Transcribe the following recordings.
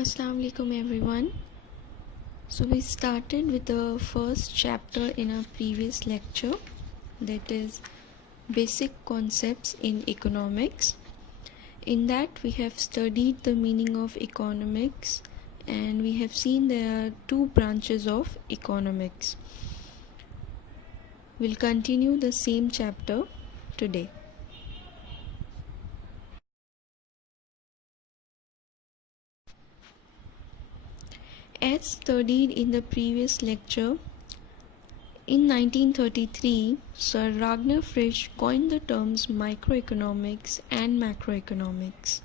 Assalamu alaikum everyone. So we started with the first chapter in our previous lecture, that is basic concepts in economics. In that we have studied the meaning of economics and we have seen there are two branches of economics. We'll continue the same chapter today. As studied in the previous lecture, in 1933, Sir Ragnar Frisch coined the terms microeconomics and macroeconomics.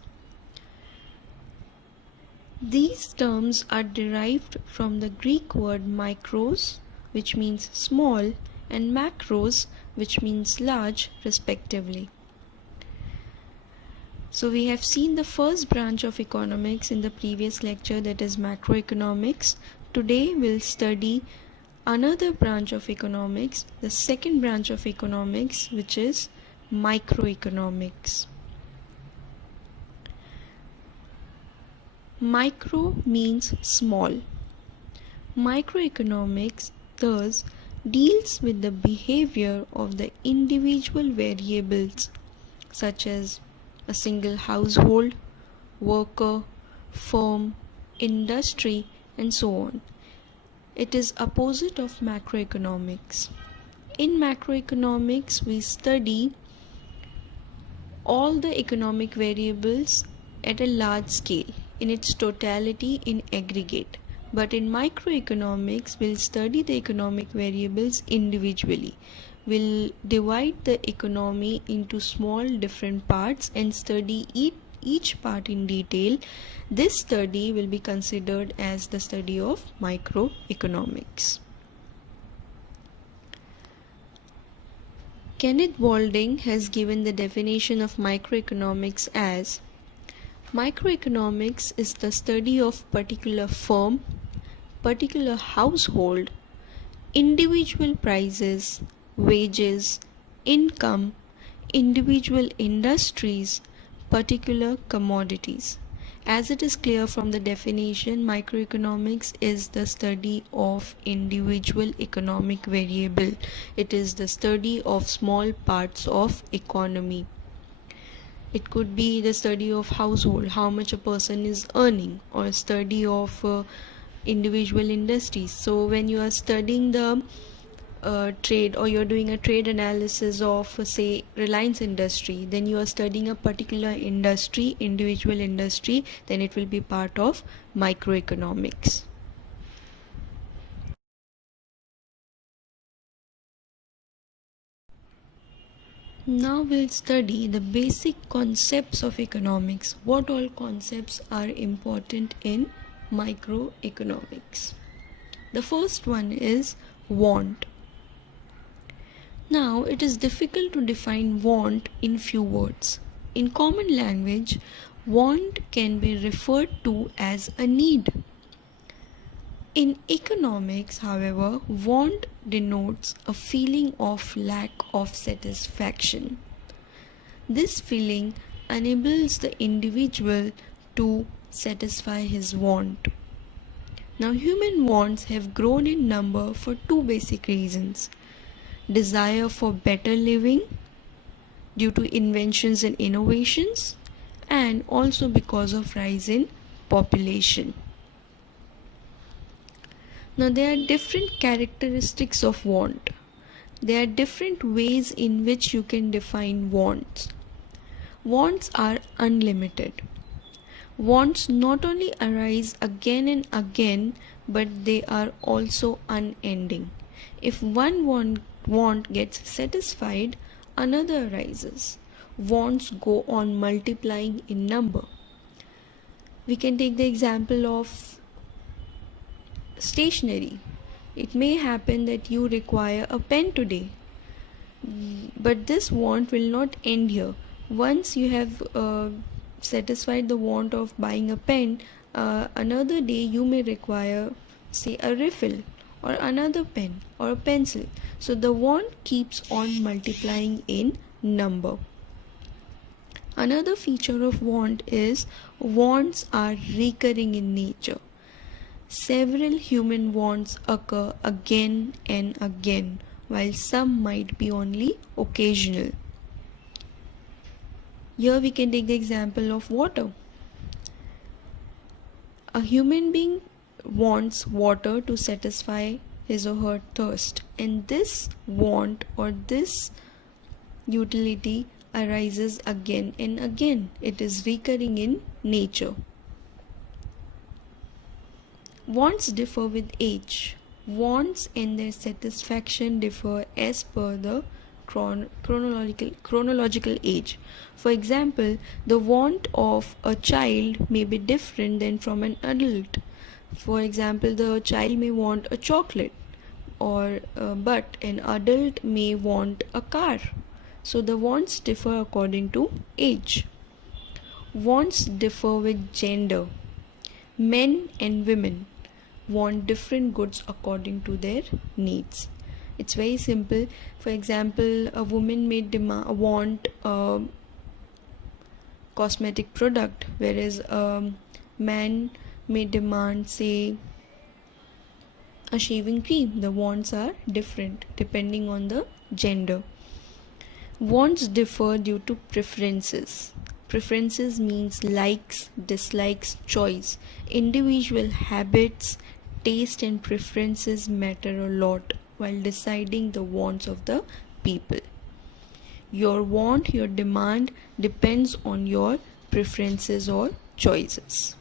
These terms are derived from the Greek word mikros, which means small, and macros, which means large, respectively. So we have seen the first branch of economics in the previous lecture, that is macroeconomics. Today we'll study another branch of economics, the second branch of economics, which is microeconomics. Micro means small. Microeconomics thus deals with the behavior of the individual variables such as a single household, worker, firm, industry, and so on. It is opposite of macroeconomics. In macroeconomics, we study all the economic variables at a large scale, in its totality, in aggregate. But in microeconomics, we'll study the economic variables individually. We'll divide the economy into small different parts and study each part in detail. This study will be considered as the study of microeconomics. Kenneth Walding has given the definition of microeconomics as: microeconomics is the study of particular firm, particular household, individual prices, wages, income, individual industries, particular commodities. As it is clear from the definition, microeconomics is the study of individual economic variable. It is the study of small parts of economy. It could be the study of household, how much a person is earning, or study of individual industries. So when you are studying the trade, or you're doing a trade analysis of say Reliance industry, then you are studying a particular industry, individual industry, then it will be part of microeconomics. Now we'll study the basic concepts of economics. What all concepts are important in microeconomics? The first one is want. Now, it is difficult to define want in few words. In common language, want can be referred to as a need. In economics, however, want denotes a feeling of lack of satisfaction. This feeling enables the individual to satisfy his want. Now, human wants have grown in number for two basic reasons: desire for better living due to inventions and innovations, and also because of rise in population. Now there are different characteristics of want. There are different ways in which you can define wants. Wants are unlimited. Wants not only arise again and again, but they are also unending. If one want gets satisfied, another arises. Wants go on multiplying in number. We can take the example of stationery. It may happen that you require a pen today, but this want will not end here. Once you have satisfied the want of buying a pen, another day you may require, say, a refill, or another pen, or a pencil. So the want keeps on multiplying in number. Another feature of want is wants are recurring in nature. Several human wants occur again and again, while some might be only occasional. Here we can take the example of water. A human being wants water to satisfy his or her thirst, and this want or this utility arises again and again. It is recurring in nature. Wants differ with age. Wants and their satisfaction differ as per the chronological age. For example, the want of a child may be different than from an adult. For example, the child may want a chocolate, but an adult may want a car. So the wants differ according to age. Wants differ with gender. Men and women want different goods according to their needs. It's very simple. For example, a woman may want a cosmetic product, whereas a man may demand, say, a shaving cream. The wants are different depending on the gender. Wants differ due to preferences. Preferences means likes, dislikes, choice. Individual habits, taste and preferences matter a lot while deciding the wants of the people. Your want, your demand depends on your preferences or choices.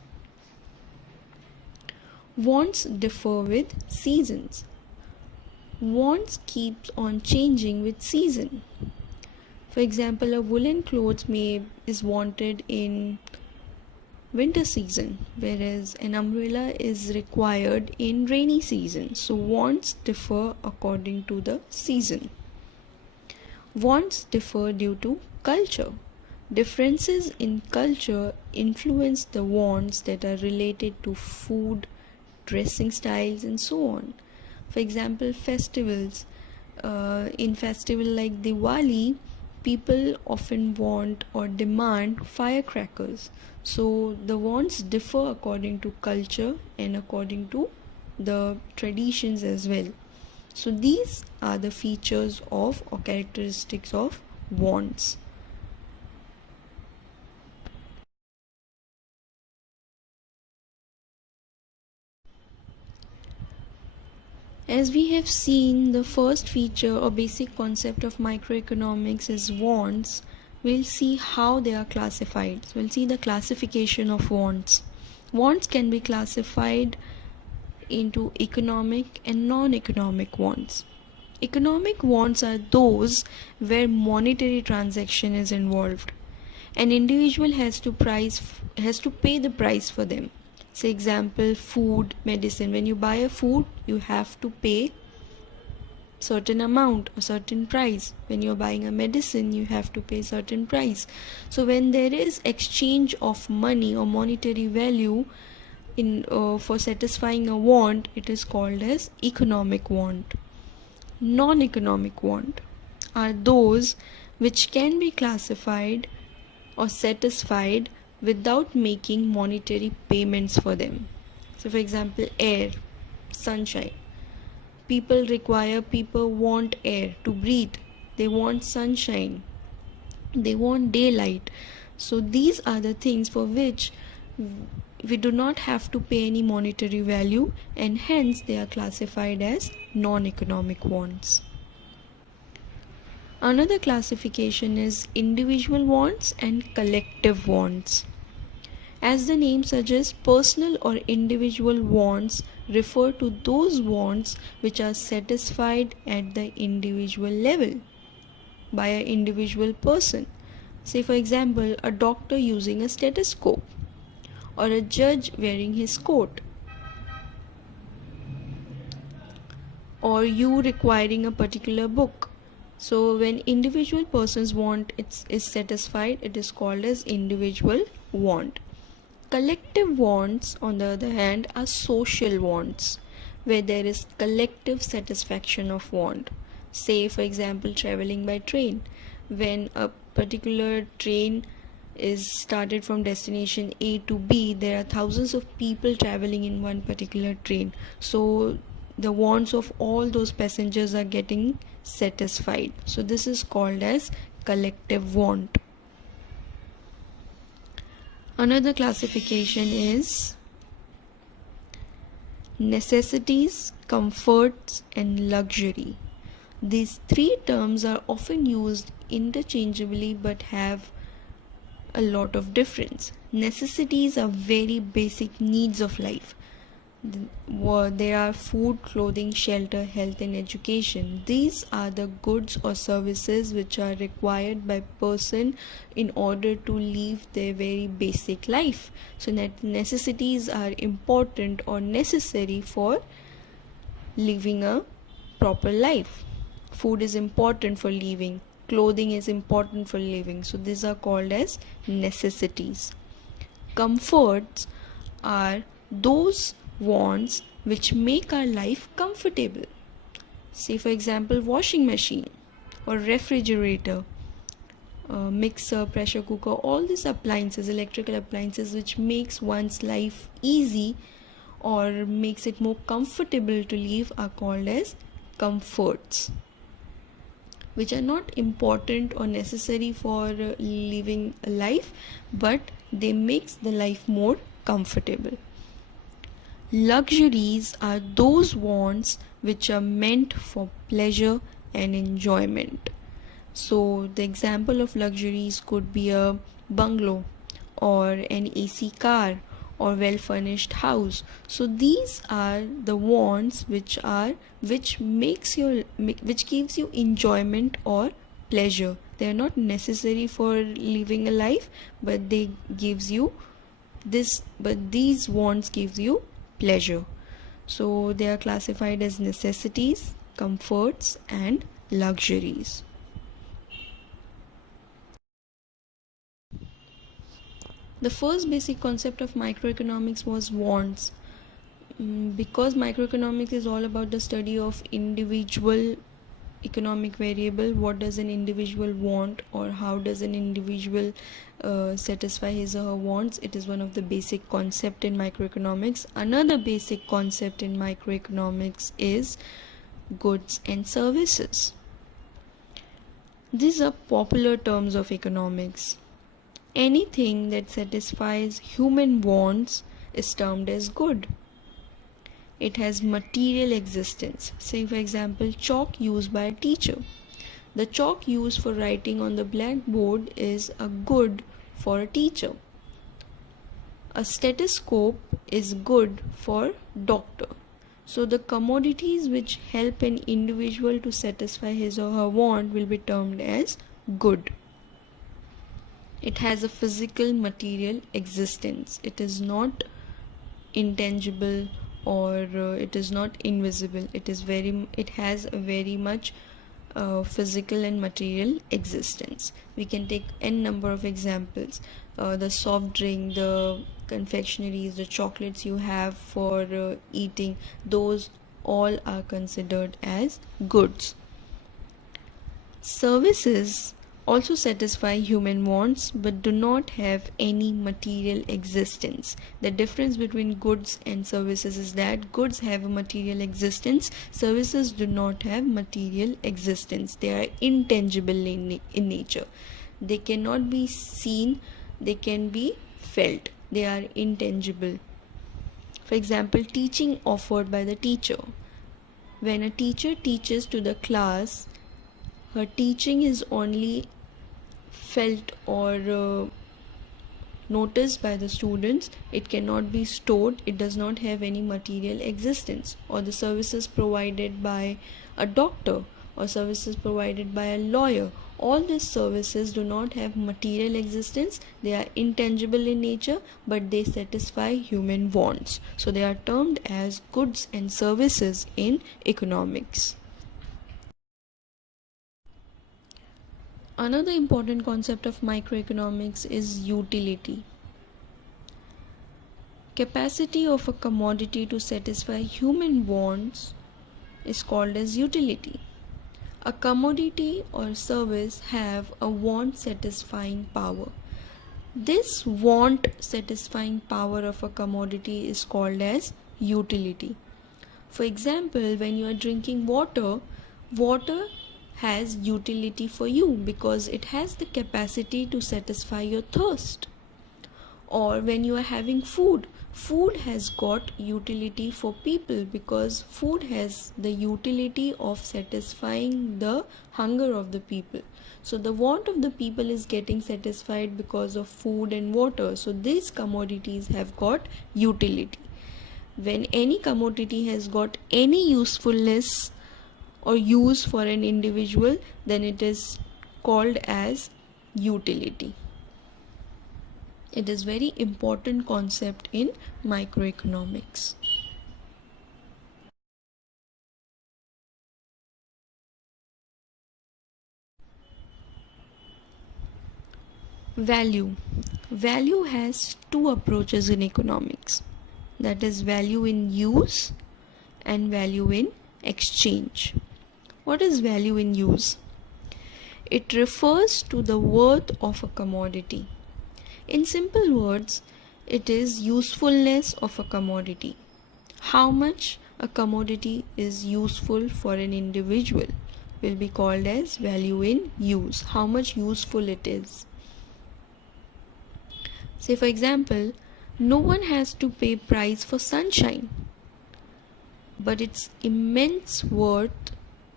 Wants differ with seasons. Wants keeps on changing with season. For example, a woolen clothes is wanted in winter season, whereas an umbrella is required in rainy season. So wants differ according to the season. Wants differ due to culture. Differences in culture influence the wants that are related to food, dressing styles, and so on. For example, festivals. In festival like Diwali, people often want or demand firecrackers. So the wants differ according to culture and according to the traditions as well. So these are the features of or characteristics of wants. As we have seen, the first feature or basic concept of microeconomics is wants. We'll see how they are classified. So we'll see the classification of wants. Wants can be classified into economic and non-economic wants. Economic wants are those where monetary transaction is involved. An individual has to pay the price for them. Say example, food, medicine. When you buy a food, you have to pay certain amount or certain price. When you're buying a medicine, you have to pay certain price. So when there is exchange of money or monetary value for satisfying a want, it is called as economic want. Non-economic want are those which can be classified or satisfied without making monetary payments for them. So for example, air, sunshine. People want air to breathe. They want sunshine. They want daylight. So these are the things for which we do not have to pay any monetary value, and hence they are classified as non-economic wants. Another classification is individual wants and collective wants. As the name suggests, personal or individual wants refer to those wants which are satisfied at the individual level by an individual person. Say for example, a doctor using a stethoscope, or a judge wearing his coat, or you requiring a particular book. So when individual person's want is satisfied, it is called as individual want. Collective wants, on the other hand, are social wants, where there is collective satisfaction of want. Say for example, traveling by train. When a particular train is started from destination A to B, there are thousands of people traveling in one particular train. So the wants of all those passengers are getting satisfied. So this is called as collective want. Another classification is necessities, comforts, and luxury. These three terms are often used interchangeably but have a lot of difference. Necessities are very basic needs of life. There are food, clothing, shelter, health, and education. These are the goods or services which are required by person in order to live their very basic life. So that necessities are important or necessary for living a proper life. Food is important for living. Clothing is important for living. So these are called as necessities. Comforts are those wants which make our life comfortable. Say for example, washing machine or refrigerator, mixer, pressure cooker, all these appliances, electrical appliances which makes one's life easy or makes it more comfortable to live are called as comforts, which are not important or necessary for living a life, but they makes the life more comfortable. Luxuries are those wants which are meant for pleasure and enjoyment. So the example of luxuries could be a bungalow or an AC car or well furnished house. So these are the wants which gives you enjoyment or pleasure. They are not necessary for living a life, but they gives you this but these wants gives you pleasure. So they are classified as necessities, comforts, and luxuries. The first basic concept of microeconomics was wants. Because microeconomics is all about the study of individual economic variable, what does an individual want or how does an individual satisfy his or her wants. It is one of the basic concept in microeconomics. Another basic concept in microeconomics is goods and services. These are popular terms of economics. Anything that satisfies human wants is termed as good. It has material existence. Say for example, chalk used by a teacher. The chalk used for writing on the blackboard is a good for a teacher. A stethoscope is good for doctor. So the commodities which help an individual to satisfy his or her want will be termed as good. It has a physical material existence. It is not intangible or it is not invisible. It has a very much physical and material existence. We can take n number of examples. The soft drink, the confectionaries, the chocolates you have for eating, those all are considered as goods. Services also satisfy human wants but do not have any material existence. The difference between goods and services is that goods have a material existence, services do not have material existence. They are intangible in nature. They cannot be seen, they can be felt. They are intangible. For example, teaching offered by the teacher. When a teacher teaches to the class, her teaching is only felt or noticed by the students. It cannot be stored. It does not have any material existence. Or the services provided by a doctor or services provided by a lawyer. All these services do not have material existence. They are intangible in nature, but they satisfy human wants. So they are termed as goods and services in economics. Another important concept of microeconomics is utility. Capacity of a commodity to satisfy human wants is called as utility. A commodity or service have a want satisfying power. This want satisfying power of a commodity is called as utility. For example, when you are drinking water, water has utility for you because it has the capacity to satisfy your thirst. Or when you are having food, food has got utility for people because food has the utility of satisfying the hunger of the people. So the want of the people is getting satisfied because of food and water. So these commodities have got utility. When any commodity has got any usefulness or use for an individual, then it is called as utility. It is very important concept in microeconomics. Value. Value has two approaches in economics. That is value in use and value in exchange. What is value in use? It refers to the worth of a commodity. In simple words, it is usefulness of a commodity. How much a commodity is useful for an individual will be called as value in use. How much useful it is. Say for example, no one has to pay price for sunshine, but its immense worth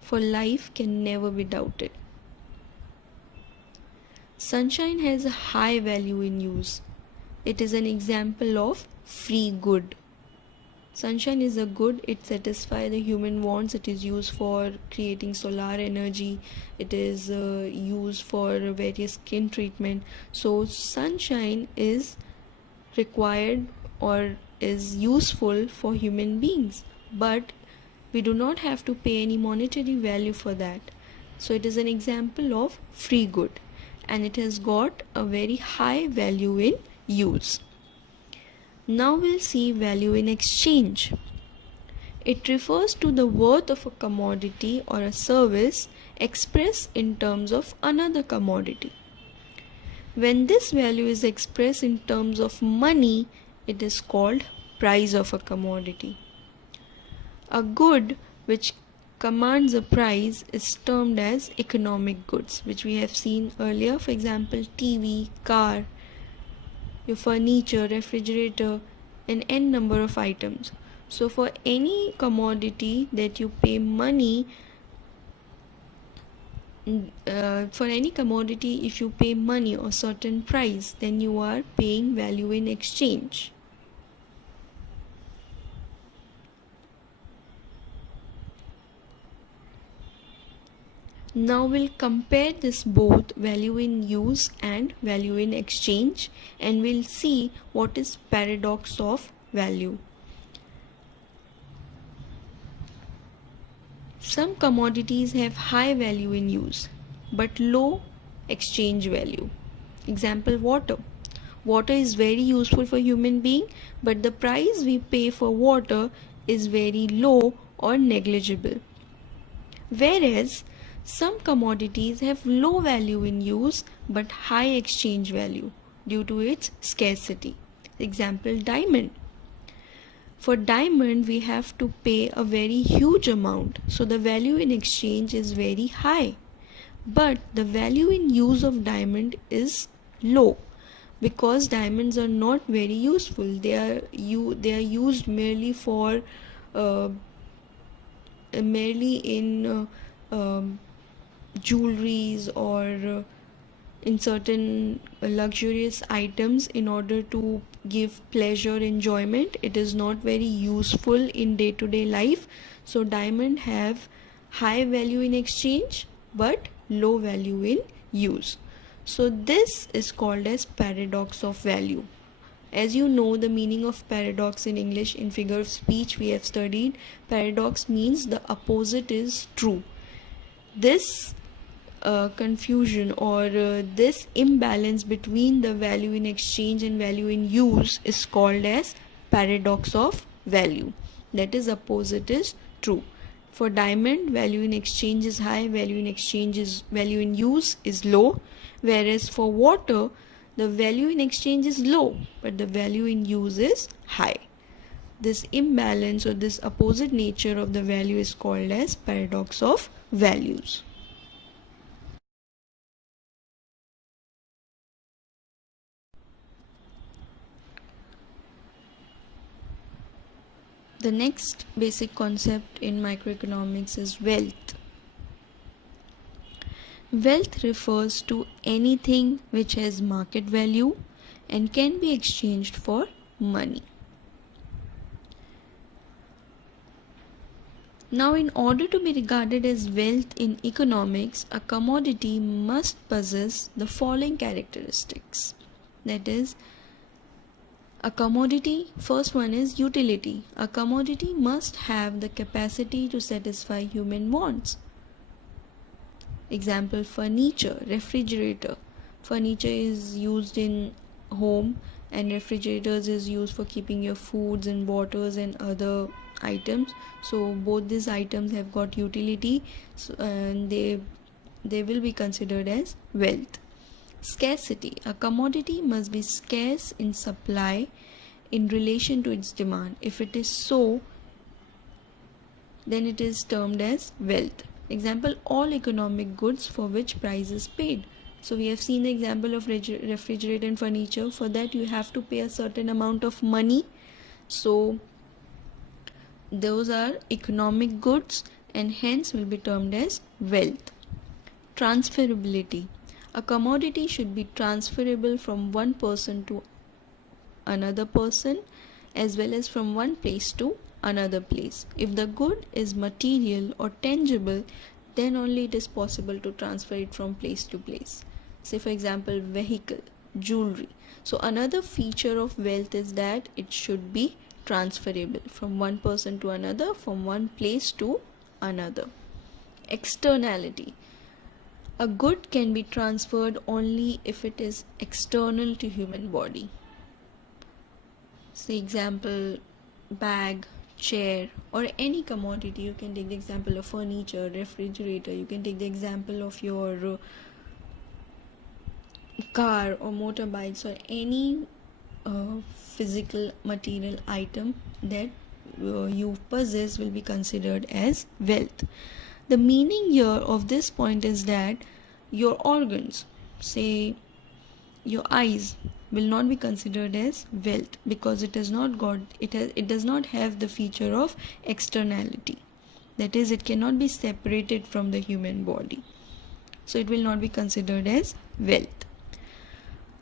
for life can never be doubted. Sunshine has a high value in use. It is an example of free good. Sunshine is a good, it satisfies the human wants, it is used for creating solar energy, it is used for various skin treatment. So sunshine is required or is useful for human beings, but we do not have to pay any monetary value for that. So it is an example of free good and it has got a very high value in use. Now we'll see value in exchange. It refers to the worth of a commodity or a service expressed in terms of another commodity. When this value is expressed in terms of money, it is called price of a commodity. A good which commands a price is termed as economic goods, which we have seen earlier. For example, TV, car, your furniture, refrigerator, and n number of items. So for any commodity that you pay money, for any commodity if you pay money or certain price, then you are paying value in exchange. Now we'll compare this both value in use and value in exchange, and we'll see what is paradox of value. Some commodities have high value in use but low exchange value. Example, water. Water is very useful for human being, but the price we pay for water is very low or negligible. Whereas some commodities have low value in use but high exchange value due to its scarcity. Example, diamond. For diamond we have to pay a very huge amount, so the value in exchange is very high. But the value in use of diamond is low because diamonds are not very useful. They are used merely for merely in jewelries or in certain luxurious items in order to give pleasure, enjoyment. It is not very useful in day-to-day life. So diamond have high value in exchange but low value in use. So this is called as paradox of value. As you know, the meaning of paradox in English, in figure of speech we have studied, paradox means the opposite is true. This confusion or this imbalance between the value in exchange and value in use is called as paradox of value. That is, opposite is true. For diamond, value in exchange is high, value in use is low, whereas for water the value in exchange is low, but the value in use is high. This imbalance or this opposite nature of the value is called as paradox of values. The next basic concept in microeconomics is wealth. Wealth refers to anything which has market value and can be exchanged for money. Now, in order to be regarded as wealth in economics, a commodity must possess the following characteristics. That is, a commodity, first one is utility. A commodity must have the capacity to satisfy human wants. Example, furniture, refrigerator. Furniture is used in home and refrigerators is used for keeping your foods and waters and other items. So both these items have got utility, and they will be considered as wealth. Scarcity. A commodity must be scarce in supply in relation to its demand. If it is so, then it is termed as wealth. Example, all economic goods for which price is paid. So we have seen the example of refrigerator and furniture. For that you have to pay a certain amount of money. So those are economic goods and hence will be termed as wealth. Transferability. A commodity should be transferable from one person to another person as well as from one place to another place. If the good is material or tangible, then only it is possible to transfer it from place to place. Say for example, vehicle, jewelry. So another feature of wealth is that it should be transferable from one person to another, from one place to another. Externality. A good can be transferred only if it is external to human body. Say example, bag, chair, or any commodity. You can take the example of furniture, refrigerator. You can take the example of your car or motorbikes or any physical material item that you possess will be considered as wealth. The meaning here of this point is that your organs, say your eyes, will not be considered as wealth because it does not have the feature of externality. That is, it cannot be separated from the human body. So it will not be considered as wealth.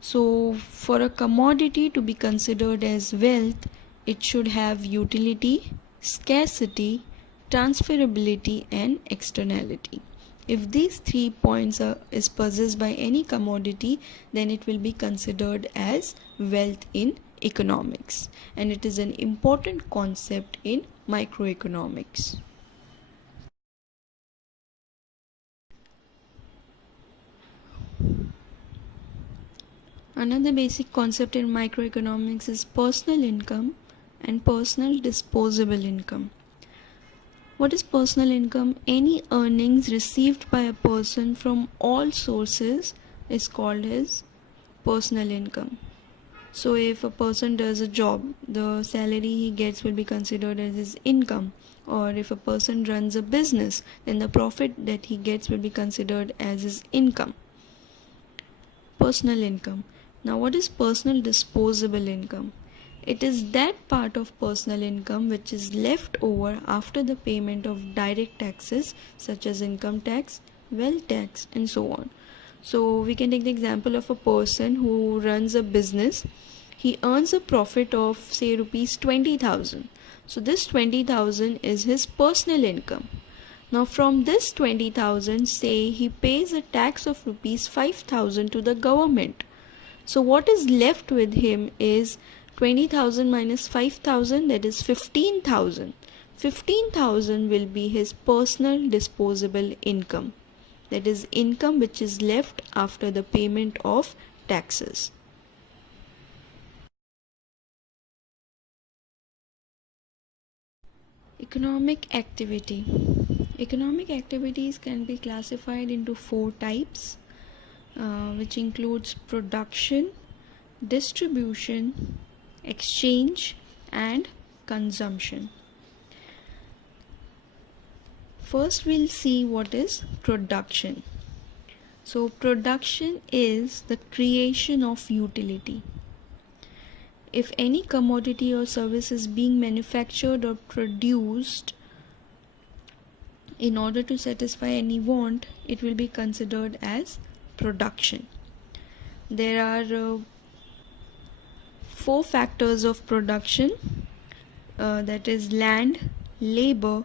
So for a commodity to be considered as wealth, it should have utility, scarcity, transferability and externality. If these 3 points is possessed by any commodity, then it will be considered as wealth in economics, and it is an important concept in microeconomics. Another basic concept in microeconomics is personal income and personal disposable income. What is personal income? Any earnings received by a person from all sources is called as personal income. So if a person does a job, the salary he gets will be considered as his income. Or if a person runs a business, then the profit that he gets will be considered as his income. Personal income. Now what is personal disposable income? It is that part of personal income which is left over after the payment of direct taxes such as income tax, wealth tax and so on. So we can take the example of a person who runs a business. He earns a profit of say rupees 20,000. So this 20,000 is his personal income. Now from this 20,000, say he pays a tax of rupees 5,000 to the government. So what is left with him is 20,000 minus 5,000, that is 15,000. 15,000 will be his personal disposable income. That is income which is left after the payment of taxes. Economic activity. Economic activities can be classified into 4 types, which includes production, distribution, exchange, and consumption. First, we'll see what is production. So, production is the creation of utility. If any commodity or service is being manufactured or produced in order to satisfy any want, it will be considered as production. There are 4 factors of production, that is land, labor,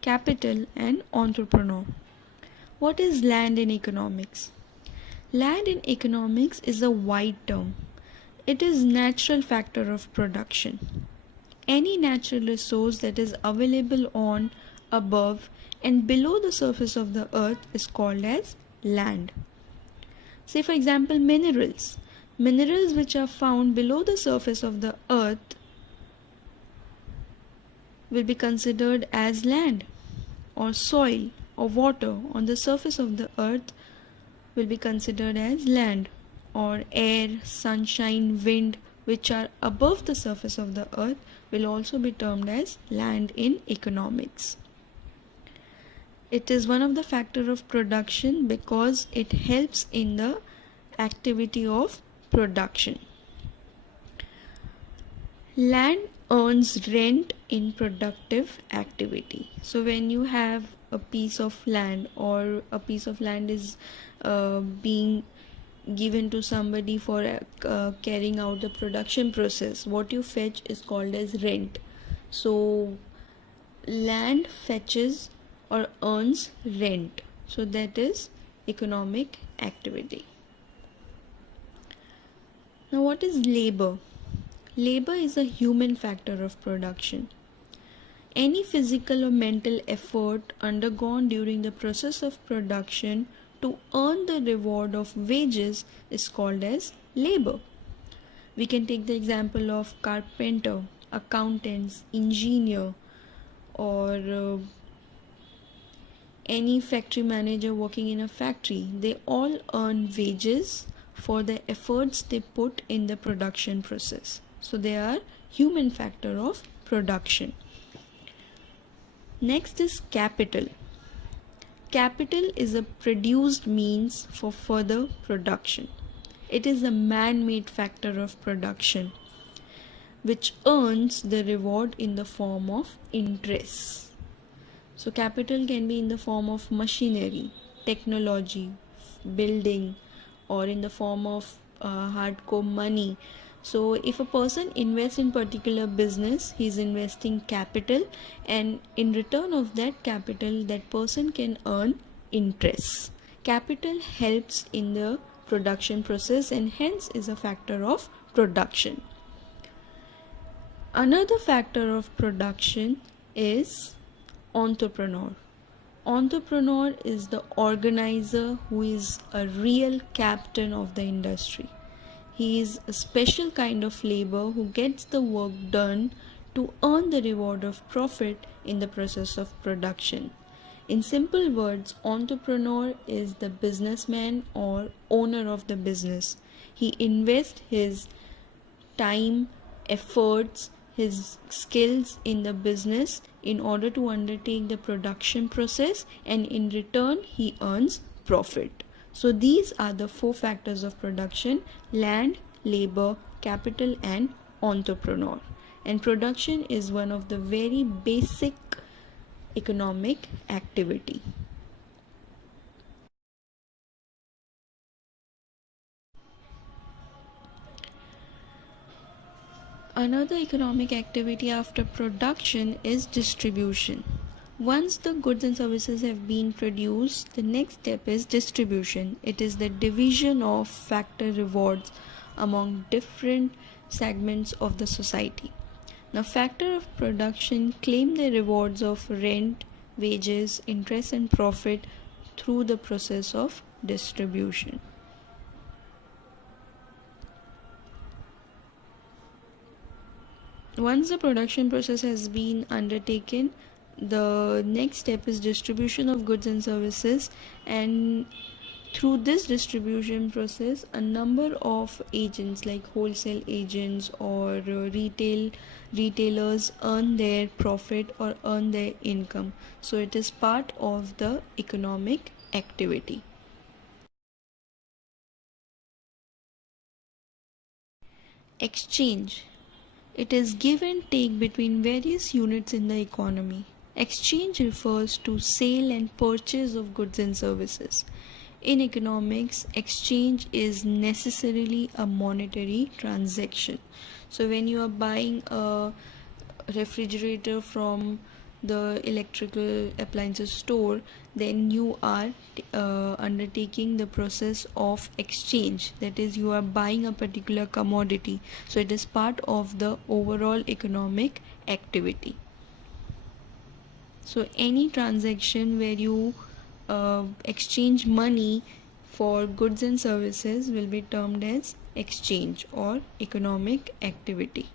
capital, and entrepreneur. What is land in economics? Land in economics is a wide term. It is natural factor of production. Any natural resource that is available on, above, and below the surface of the earth is called as land. Say for example minerals. Minerals which are found below the surface of the earth will be considered as land, or soil or water on the surface of the earth will be considered as land, or air, sunshine, wind which are above the surface of the earth will also be termed as land in economics. It is one of the factors of production because it helps in the activity of production. Land earns rent in productive activity. So when you have a piece of land, or a piece of land is being given to somebody for carrying out the production process, what you fetch is called as rent. So land fetches or earns rent, so that is economic activity. Now what is labor? Labor is a human factor of production. Any physical or mental effort undergone during the process of production to earn the reward of wages is called as labor. We can take the example of carpenter, accountants, engineer, or any factory manager working in a factory. They all earn wages for the efforts they put in the production process. So they are human factor of production. Next is capital. Capital is a produced means for further production. It is a man-made factor of production which earns the reward in the form of interest. So capital can be in the form of machinery, technology, building, or in the form of hardcore money. So if a person invests in particular business, he is investing capital, and in return of that capital, that person can earn interest. Capital helps in the production process and hence is a factor of production. Another factor of production is entrepreneur. Entrepreneur is the organizer who is a real captain of the industry. He is a special kind of labor who gets the work done to earn the reward of profit in the process of production. In simple words, entrepreneur is the businessman or owner of the business. He invests his time, efforts, his skills in the business in order to undertake the production process, and in return he earns profit. So these are the 4 factors of production: land, labor, capital, and entrepreneur. And production is one of the very basic economic activity. Another economic activity after production is distribution. Once the goods and services have been produced, the next step is distribution. It is the division of factor rewards among different segments of the society. Now, factor of production claim the rewards of rent, wages, interest, and profit through the process of distribution. Once the production process has been undertaken, the next step is distribution of goods and services, and Through this distribution process, a number of agents like wholesale agents or retailers earn their profit or earn their income. So it is part of the economic activity. Exchange. It is give and take between various units in the economy. Exchange refers to sale and purchase of goods and services. In economics, exchange is necessarily a monetary transaction. So when you are buying a refrigerator from the electrical appliances store, then you are undertaking the process of exchange, that is, you are buying a particular commodity, so it is part of the overall economic activity. So any transaction where you exchange money for goods and services will be termed as exchange or economic activity.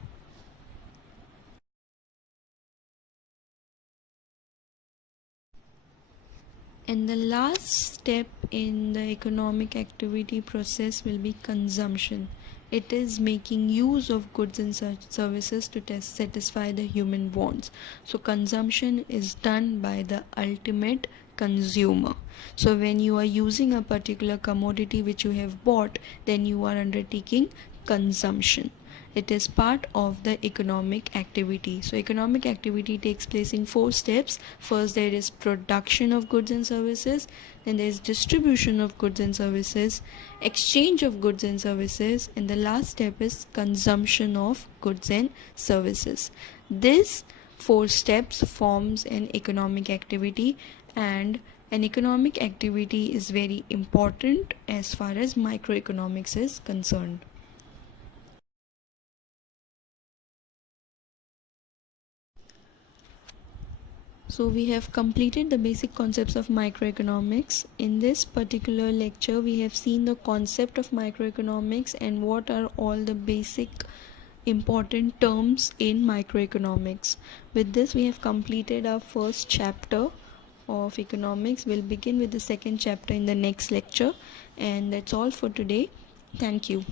And the last step in the economic activity process will be consumption. It is making use of goods and services to satisfy the human wants. So consumption is done by the ultimate consumer. So when you are using a particular commodity which you have bought, then you are undertaking consumption. It is part of the economic activity. So economic activity takes place in 4 steps. First, there is production of goods and services, then there is distribution of goods and services, exchange of goods and services, and the last step is consumption of goods and services. This 4 steps forms an economic activity, and an economic activity is very important as far as microeconomics is concerned. So we have completed the basic concepts of microeconomics. In this particular lecture, we have seen the concept of microeconomics and what are all the basic important terms in microeconomics. With this, we have completed our first chapter of economics. We'll begin with the second chapter in the next lecture. And that's all for today. Thank you.